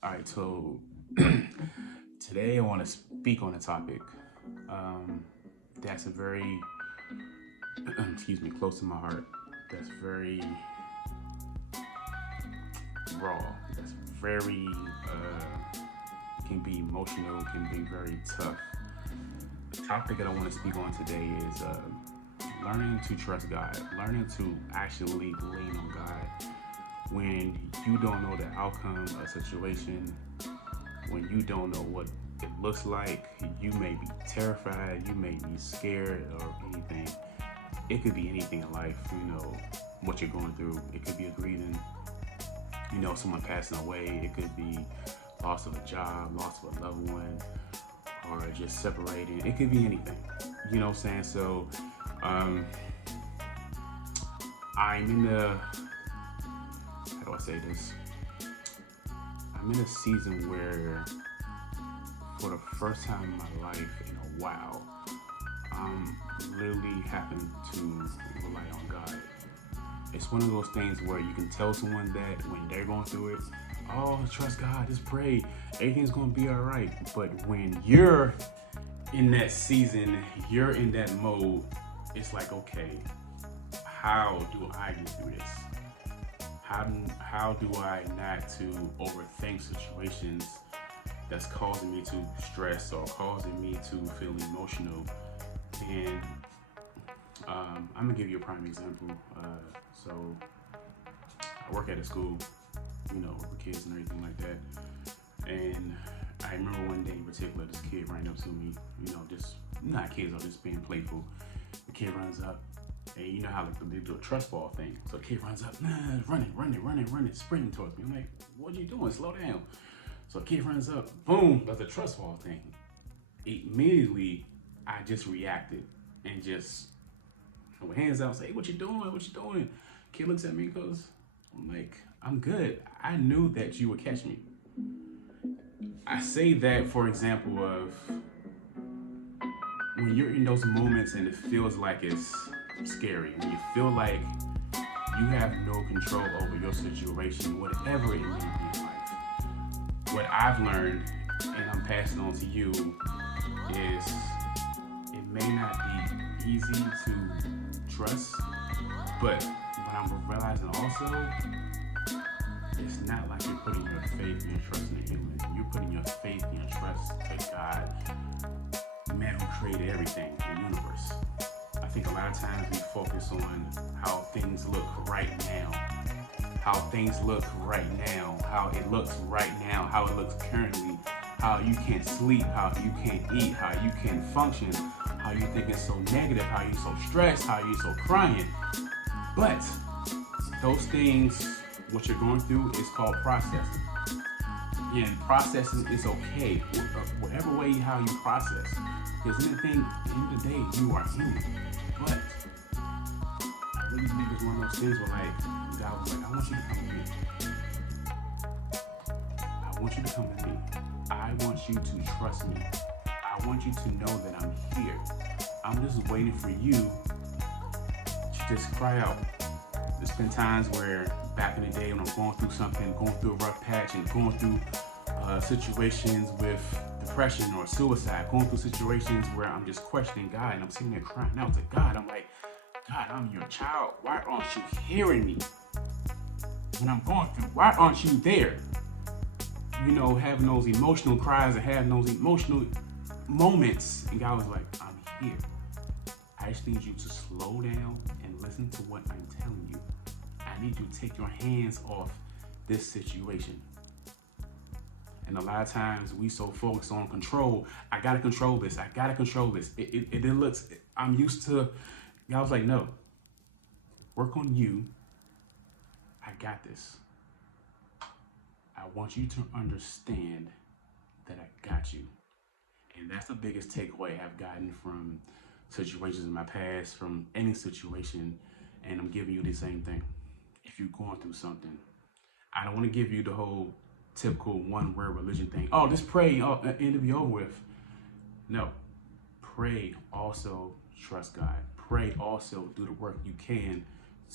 All right, so today I want to speak on a topic that's a very, excuse me, close to my heart. That's very raw. That's very, can be emotional, can be very tough. The topic that I want to speak on today is learning to trust God, learning to actually lean on God when you don't know the outcome of a situation, when you don't know what it looks like. You may be terrified, you may be scared or anything. It could be anything in life, what you're going through. It could be a grieving, someone passing away. It could be loss of a job, loss of a loved one, or just separating. It could be anything. You know what I'm saying? So um, I'm in the, how do I say this? I'm in a season where, for the first time in my life in a while, I'm literally having to rely on God. It's one of those things where you can tell someone that when they're going through it, oh, trust God, just pray, everything's gonna be all right. But when you're in that season, you're in that mode, it's like, okay, how do I get through this? How do I not to overthink situations that's causing me to stress or causing me to feel emotional? And I'm gonna give you a prime example. So I work at a school, with kids and everything like that. And I remember one day in particular, this kid ran up to me, just not kids, or just being playful. The kid runs up, and you know how like they do a trust ball thing. So the kid runs up, running, sprinting towards me. I'm like, what are you doing? Slow down. So the kid runs up, boom, does the trust ball thing. Immediately, I just reacted and just with hands out, say, hey, what you doing? What you doing? Kid looks at me and goes, I'm like, I'm good. I knew that you would catch me. I say that for example of when you're in those moments and it feels like it's scary, when you feel like you have no control over your situation, whatever it may be in life. What I've learned, and I'm passing on to you, is it may not be easy to trust, but what I'm realizing also, it's not like you're putting your faith and your trust in a human. You're putting your faith and your trust to God, the man who created everything, the universe. I think a lot of times we focus on how things look right now, how things look right now, how it looks right now, how it looks currently, how you can't sleep, how you can't eat, how you can't function, how you think it's so negative, how you're so stressed, how you're so crying. But those things, what you're going through, is called processing. And processing is okay, whatever way how you process. Because anything, at the end of the day, you are human. But I really believe it's one of those things where like, God was like, I want you to come with me. I want you to come with me. I want you to trust me. I want you to know that I'm here. I'm just waiting for you to just cry out. There's been times where back in the day when I'm going through something, going through a rough patch and going through situations with depression or suicide, going through situations where I'm just questioning God and I'm sitting there crying out to God. I'm like, God, I'm your child. Why aren't you hearing me? When I'm going through, why aren't you there? Having those emotional cries and having those emotional moments. And God was like, I'm here. I just need you to slow down and listen to what I'm telling you. I need you to take your hands off this situation. And a lot of times we so focused on control. I gotta control this. I gotta control this. It looks, I'm used to, God was like, no, work on you. I got this. I want you to understand that I got you. And that's the biggest takeaway I've gotten from situations in my past, from any situation. And I'm giving you the same thing. If you're going through something, I don't want to give you the whole typical one word religion thing. Oh, just pray, end to be over with. No. Pray, also trust God. Pray, also do the work you can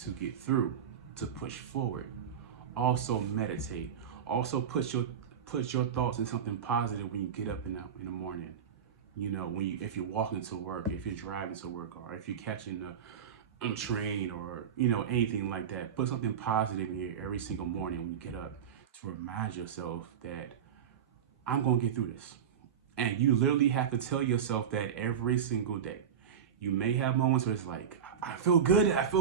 to get through, to push forward. Also meditate. Also put put your thoughts in something positive when you get up in the morning. You know, if you're walking to work, if you're driving to work, or if you're catching the train, or anything like that. Put something positive in here every single morning when you get up to remind yourself that I'm gonna get through this. And you literally have to tell yourself that every single day. You may have moments where it's like, I feel good, I feel